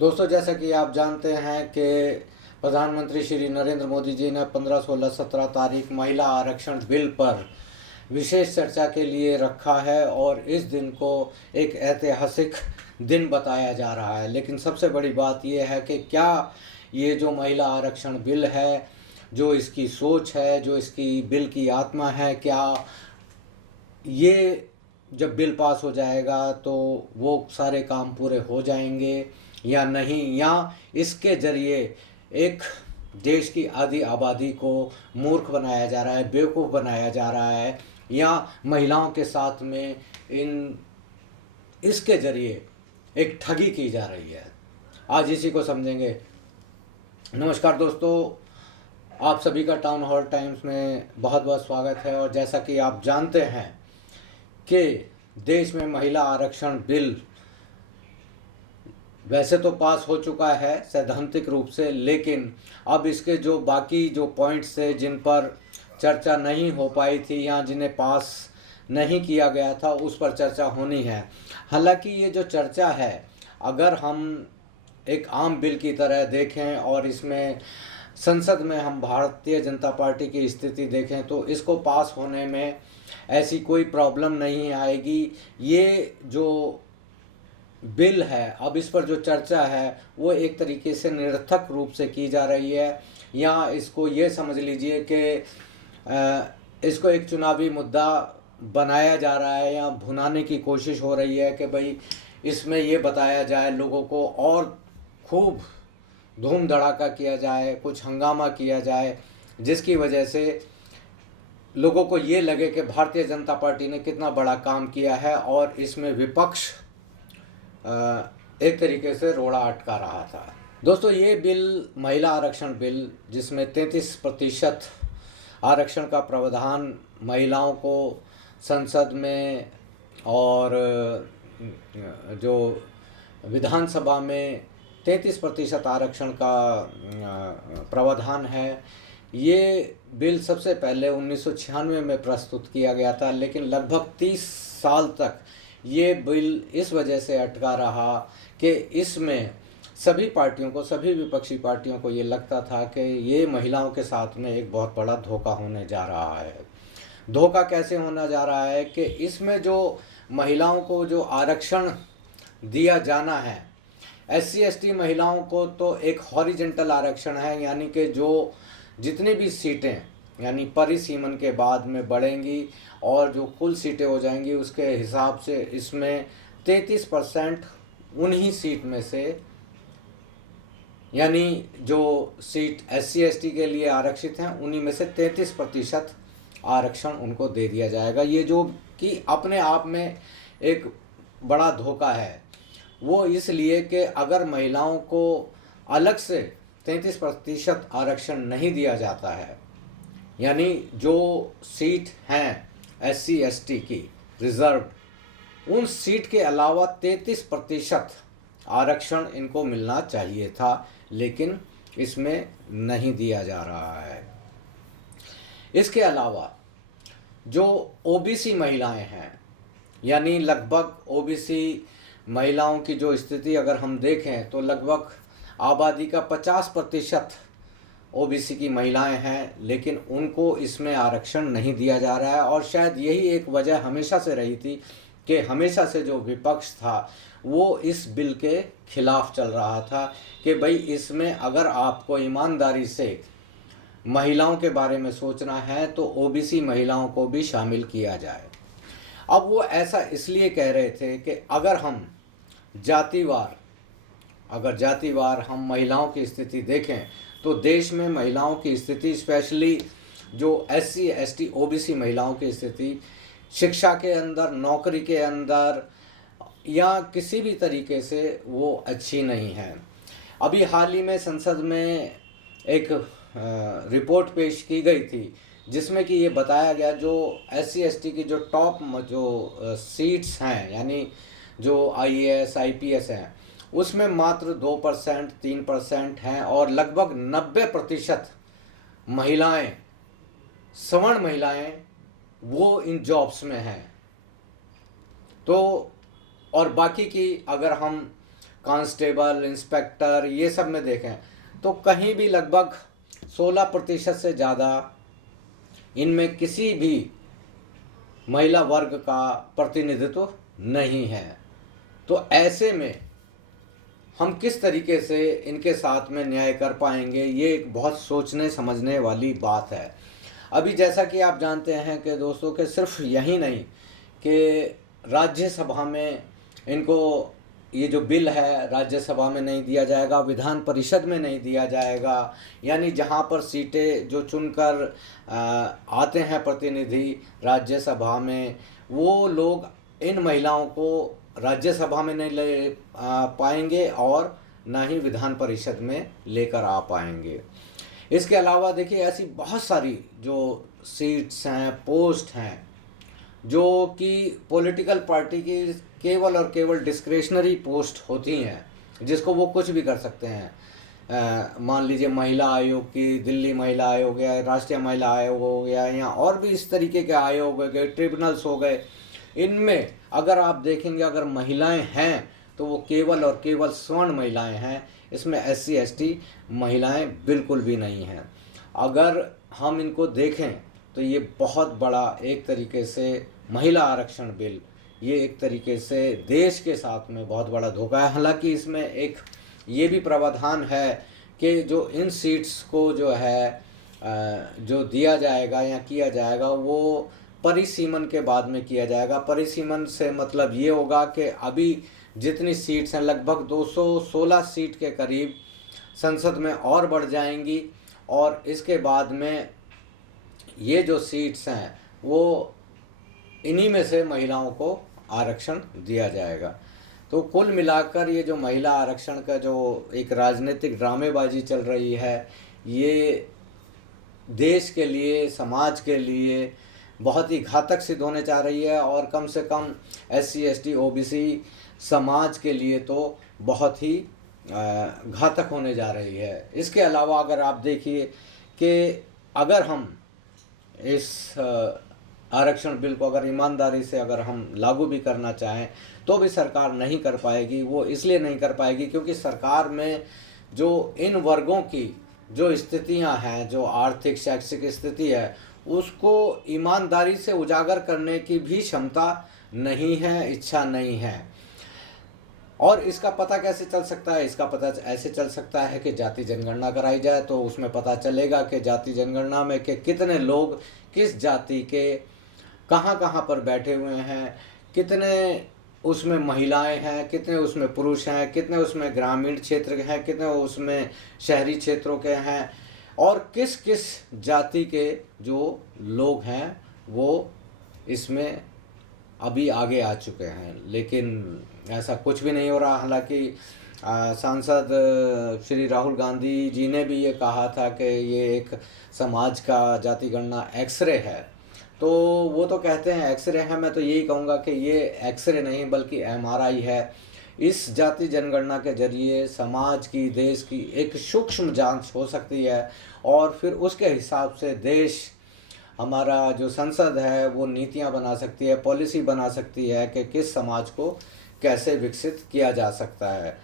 दोस्तों, जैसा कि आप जानते हैं कि प्रधानमंत्री श्री नरेंद्र मोदी जी ने 15, 16, 17 तारीख महिला आरक्षण बिल पर विशेष चर्चा के लिए रखा है और इस दिन को एक ऐतिहासिक दिन बताया जा रहा है। लेकिन सबसे बड़ी बात यह है कि क्या ये जो महिला आरक्षण बिल है, जो इसकी सोच है, जो इसकी बिल की आत्मा है, क्या ये जब बिल पास हो जाएगा तो वो सारे काम पूरे हो जाएंगे या नहीं, या इसके ज़रिए एक देश की आधी आबादी को मूर्ख बनाया जा रहा है, बेवकूफ़ बनाया जा रहा है, या महिलाओं के साथ में इसके ज़रिए एक ठगी की जा रही है। आज इसी को समझेंगे। नमस्कार दोस्तों, आप सभी का टाउन हॉल टाइम्स में बहुत बहुत स्वागत है। और जैसा कि आप जानते हैं कि देश में महिला आरक्षण बिल वैसे तो पास हो चुका है सैद्धांतिक रूप से, लेकिन अब इसके जो बाकी जो पॉइंट्स थे जिन पर चर्चा नहीं हो पाई थी या जिन्हें पास नहीं किया गया था, उस पर चर्चा होनी है। हालांकि ये जो चर्चा है, अगर हम एक आम बिल की तरह देखें और इसमें संसद में हम भारतीय जनता पार्टी की स्थिति देखें तो इसको पास होने में ऐसी कोई प्रॉब्लम नहीं आएगी। ये जो बिल है, अब इस पर जो चर्चा है वो एक तरीके से निरर्थक रूप से की जा रही है, या इसको ये समझ लीजिए कि इसको एक चुनावी मुद्दा बनाया जा रहा है या भुनाने की कोशिश हो रही है कि भाई इसमें ये बताया जाए लोगों को और खूब धूम धड़ाका किया जाए, कुछ हंगामा किया जाए, जिसकी वजह से लोगों को ये लगे कि भारतीय जनता पार्टी ने कितना बड़ा काम किया है और इसमें विपक्ष एक तरीके से रोड़ा अटका रहा था। दोस्तों, ये बिल महिला आरक्षण बिल, जिसमें 33% आरक्षण का प्रावधान महिलाओं को संसद में और जो विधानसभा में 33% आरक्षण का प्रावधान है, ये बिल सबसे पहले 1996 में प्रस्तुत किया गया था। लेकिन लगभग 30 साल तक ये बिल इस वजह से अटका रहा कि इसमें सभी पार्टियों को, सभी विपक्षी पार्टियों को ये लगता था कि ये महिलाओं के साथ में एक बहुत बड़ा धोखा होने जा रहा है। धोखा कैसे होना जा रहा है कि इसमें जो महिलाओं को जो आरक्षण दिया जाना है, SC ST महिलाओं को तो एक हॉरिजेंटल आरक्षण है, यानी कि जो जितनी भी सीटें यानी परिसीमन के बाद में बढ़ेंगी और जो कुल सीटें हो जाएंगी उसके हिसाब से इसमें 33% उन्हीं सीट में से, यानी जो सीट SC ST के लिए आरक्षित हैं उन्हीं में से 33% आरक्षण उनको दे दिया जाएगा। ये जो कि अपने आप में एक बड़ा धोखा है, वो इसलिए कि अगर महिलाओं को अलग से 33% आरक्षण नहीं दिया जाता है, यानी जो सीट हैं SC ST की रिजर्व, उन सीट के अलावा 33% आरक्षण इनको मिलना चाहिए था, लेकिन इसमें नहीं दिया जा रहा है। इसके अलावा जो OBC महिलाएं हैं, यानी लगभग OBC महिलाओं की जो स्थिति अगर हम देखें तो लगभग आबादी का 50% OBC की महिलाएं हैं, लेकिन उनको इसमें आरक्षण नहीं दिया जा रहा है। और शायद यही एक वजह हमेशा से रही थी कि हमेशा से जो विपक्ष था वो इस बिल के खिलाफ चल रहा था कि भाई इसमें अगर आपको ईमानदारी से महिलाओं के बारे में सोचना है तो OBC महिलाओं को भी शामिल किया जाए। अब वो ऐसा इसलिए कह रहे थे कि अगर जातिवार हम महिलाओं की स्थिति देखें तो देश में महिलाओं की स्थिति, स्पेशली जो SC ST OBC महिलाओं की स्थिति शिक्षा के अंदर, नौकरी के अंदर या किसी भी तरीके से वो अच्छी नहीं है। अभी हाल ही में संसद में एक रिपोर्ट पेश की गई थी जिसमें कि ये बताया गया जो SC ST की जो टॉप जो सीट्स हैं, यानी जो IAS IPS हैं, उसमें मात्र 2% 3% हैं और लगभग 90% महिलाएं, सवर्ण महिलाएं, वो इन जॉब्स में हैं। तो और बाकी की अगर हम कांस्टेबल, इंस्पेक्टर, ये सब में देखें तो कहीं भी लगभग 16% से ज़्यादा इनमें किसी भी महिला वर्ग का प्रतिनिधित्व नहीं है। तो ऐसे में हम किस तरीके से इनके साथ में न्याय कर पाएंगे, ये एक बहुत सोचने समझने वाली बात है। अभी जैसा कि आप जानते हैं कि दोस्तों के सिर्फ यही नहीं कि राज्यसभा में इनको ये जो बिल है राज्यसभा में नहीं दिया जाएगा, विधान परिषद में नहीं दिया जाएगा, यानी जहाँ पर सीटें जो चुनकर आते हैं प्रतिनिधि राज्यसभा में, वो लोग इन महिलाओं को राज्यसभा में नहीं ले पाएंगे और ना ही विधान परिषद में लेकर आ पाएंगे। इसके अलावा देखिए ऐसी बहुत सारी जो सीट्स हैं, पोस्ट हैं, जो कि पॉलिटिकल पार्टी की केवल और केवल डिस्क्रिशनरी पोस्ट होती हैं, जिसको वो कुछ भी कर सकते हैं। मान लीजिए महिला आयोग की, दिल्ली महिला आयोग या राष्ट्रीय महिला आयोग हो गया, या और भी इस तरीके के आयोग हो गए, ट्रिब्यूनल्स हो गए, इनमें अगर आप देखेंगे अगर महिलाएं हैं तो वो केवल और केवल सवर्ण महिलाएं हैं। इसमें SC ST महिलाएं बिल्कुल भी नहीं हैं। अगर हम इनको देखें तो ये बहुत बड़ा एक तरीके से महिला आरक्षण बिल, ये एक तरीके से देश के साथ में बहुत बड़ा धोखा है। हालांकि इसमें एक ये भी प्रावधान है कि जो इन सीट्स को जो है जो दिया जाएगा या किया जाएगा वो परिसीमन के बाद में किया जाएगा। परिसीमन से मतलब ये होगा कि अभी जितनी सीट्स हैं लगभग 216 सीट के करीब संसद में और बढ़ जाएंगी, और इसके बाद में ये जो सीट्स हैं वो इन्हीं में से महिलाओं को आरक्षण दिया जाएगा। तो कुल मिलाकर ये जो महिला आरक्षण का जो एक राजनीतिक ड्रामेबाजी चल रही है, ये देश के लिए, समाज के लिए बहुत ही घातक सिद्ध होने जा रही है, और कम से कम SC ST OBC समाज के लिए तो बहुत ही घातक होने जा रही है। इसके अलावा अगर आप देखिए कि अगर हम इस आरक्षण बिल को अगर ईमानदारी से अगर हम लागू भी करना चाहें तो भी सरकार नहीं कर पाएगी। वो इसलिए नहीं कर पाएगी क्योंकि सरकार में जो इन वर्गों की जो स्थितियां हैं, जो आर्थिक शैक्षिक स्थिति है, उसको ईमानदारी से उजागर करने की भी क्षमता नहीं है, इच्छा नहीं है। और इसका पता कैसे चल सकता है? इसका पता ऐसे चल सकता है कि जाति जनगणना कराई जाए, तो उसमें पता चलेगा कि जाति जनगणना में कि कितने लोग किस जाति के कहाँ कहाँ पर बैठे हुए हैं, कितने उसमें महिलाएं हैं, कितने उसमें पुरुष हैं, कितने उसमें ग्रामीण क्षेत्र के हैं, कितने उसमें शहरी क्षेत्रों के हैं, और किस किस जाति के जो लोग हैं वो इसमें अभी आगे आ चुके हैं। लेकिन ऐसा कुछ भी नहीं हो रहा। हालांकि सांसद श्री राहुल गांधी जी ने भी ये कहा था कि ये एक समाज का जाति गणना एक्सरे है, तो वो तो कहते हैं एक्सरे है, मैं तो यही कहूँगा कि ये एक्सरे नहीं बल्कि MRI है। इस जाति जनगणना के जरिए समाज की, देश की एक सूक्ष्म जांच हो सकती है, और फिर उसके हिसाब से देश, हमारा जो संसद है वो नीतियां बना सकती है, पॉलिसी बना सकती है कि किस समाज को कैसे विकसित किया जा सकता है।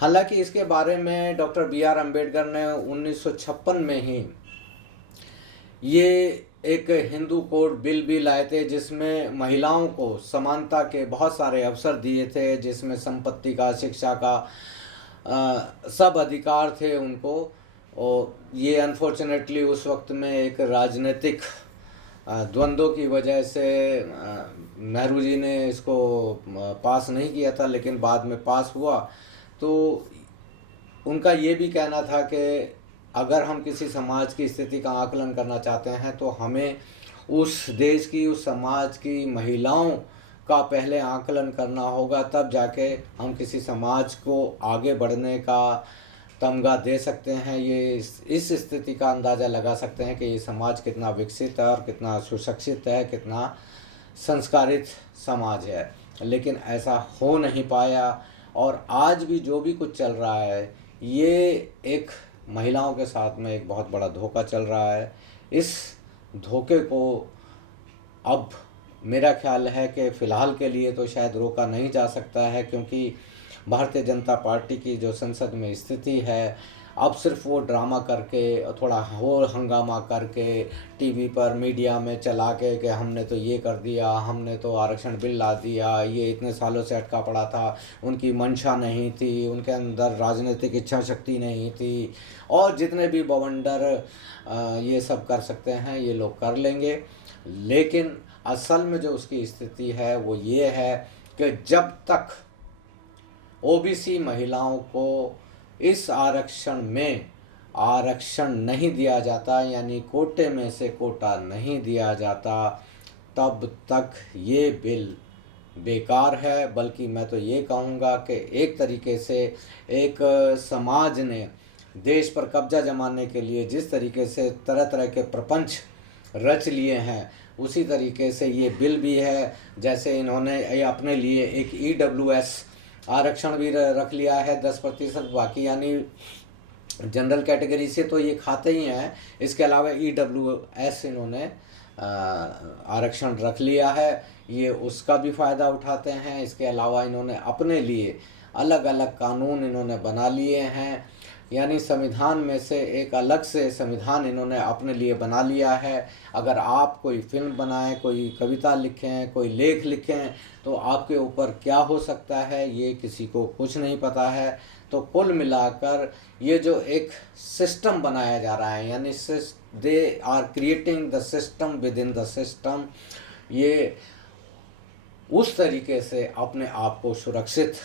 हालांकि इसके बारे में डॉक्टर BR अम्बेडकर ने 1956 में ही ये एक हिंदू कोड बिल भी लाए थे, जिसमें महिलाओं को समानता के बहुत सारे अवसर दिए थे, जिसमें संपत्ति का, शिक्षा का सब अधिकार थे उनको। और ये अनफॉर्चुनेटली उस वक्त में एक राजनीतिक द्वंद्वों की वजह से नेहरू जी ने इसको पास नहीं किया था, लेकिन बाद में पास हुआ। तो उनका ये भी कहना था कि अगर हम किसी समाज की स्थिति का आकलन करना चाहते हैं तो हमें उस देश की, उस समाज की महिलाओं का पहले आकलन करना होगा, तब जाके हम किसी समाज को आगे बढ़ने का तमगा दे सकते हैं। ये इस स्थिति का अंदाज़ा लगा सकते हैं कि ये समाज कितना विकसित है और कितना सुशिक्षित है, कितना संस्कारित समाज है। लेकिन ऐसा हो नहीं पाया, और आज भी जो भी कुछ चल रहा है ये एक महिलाओं के साथ में एक बहुत बड़ा धोखा चल रहा है। इस धोखे को अब मेरा ख्याल है कि फ़िलहाल के लिए तो शायद रोका नहीं जा सकता है, क्योंकि भारतीय जनता पार्टी की जो संसद में स्थिति है, अब सिर्फ वो ड्रामा करके, थोड़ा हो हंगामा करके, टीवी पर मीडिया में चला के कि हमने तो ये कर दिया, हमने तो आरक्षण बिल ला दिया, ये इतने सालों से अटका पड़ा था, उनकी मंशा नहीं थी, उनके अंदर राजनीतिक इच्छा शक्ति नहीं थी, और जितने भी बवंडर ये सब कर सकते हैं ये लोग कर लेंगे। लेकिन असल में जो उसकी स्थिति है वो ये है कि जब तक ओबीसी महिलाओं को इस आरक्षण में आरक्षण नहीं दिया जाता, यानी कोटे में से कोटा नहीं दिया जाता, तब तक ये बिल बेकार है। बल्कि मैं तो ये कहूँगा कि एक तरीके से एक समाज ने देश पर कब्जा जमाने के लिए जिस तरीके से तरह तरह के प्रपंच रच लिए हैं, उसी तरीके से ये बिल भी है। जैसे इन्होंने ये अपने लिए एक EWS आरक्षण भी रख लिया है 10%, बाकी यानी जनरल कैटेगरी से तो ये खाते ही हैं, इसके अलावा EWS इन्होंने आरक्षण रख लिया है, ये उसका भी फ़ायदा उठाते हैं। इसके अलावा इन्होंने अपने लिए अलग अलग कानून इन्होंने बना लिए हैं, यानी संविधान में से एक अलग से संविधान इन्होंने अपने लिए बना लिया है। अगर आप कोई फिल्म बनाएं, कोई कविता लिखें, कोई लेख लिखें, तो आपके ऊपर क्या हो सकता है ये किसी को कुछ नहीं पता है। तो कुल मिलाकर ये जो एक सिस्टम बनाया जा रहा है, यानी they are creating the system within the system, ये उस तरीके से अपने आप को सुरक्षित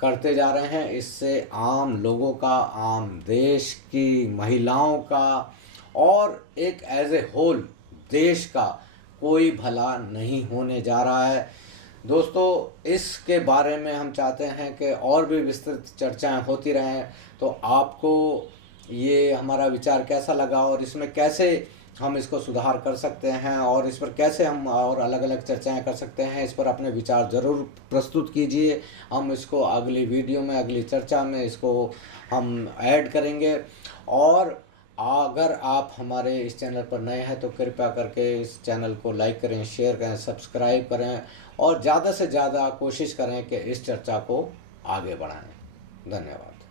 करते जा रहे हैं। इससे आम लोगों का, आम देश की महिलाओं का और एक एज ए होल देश का कोई भला नहीं होने जा रहा है। दोस्तों, इसके बारे में हम चाहते हैं कि और भी विस्तृत चर्चाएं होती रहें। तो आपको ये हमारा विचार कैसा लगा और इसमें कैसे हम इसको सुधार कर सकते हैं और इस पर कैसे हम और अलग अलग चर्चाएं कर सकते हैं, इस पर अपने विचार ज़रूर प्रस्तुत कीजिए। हम इसको अगली वीडियो में, अगली चर्चा में इसको हम ऐड करेंगे। और अगर आप हमारे इस चैनल पर नए हैं तो कृपया करके इस चैनल को लाइक करें, शेयर करें, सब्सक्राइब करें और ज़्यादा से ज़्यादा कोशिश करें कि इस चर्चा को आगे बढ़ाएं। धन्यवाद।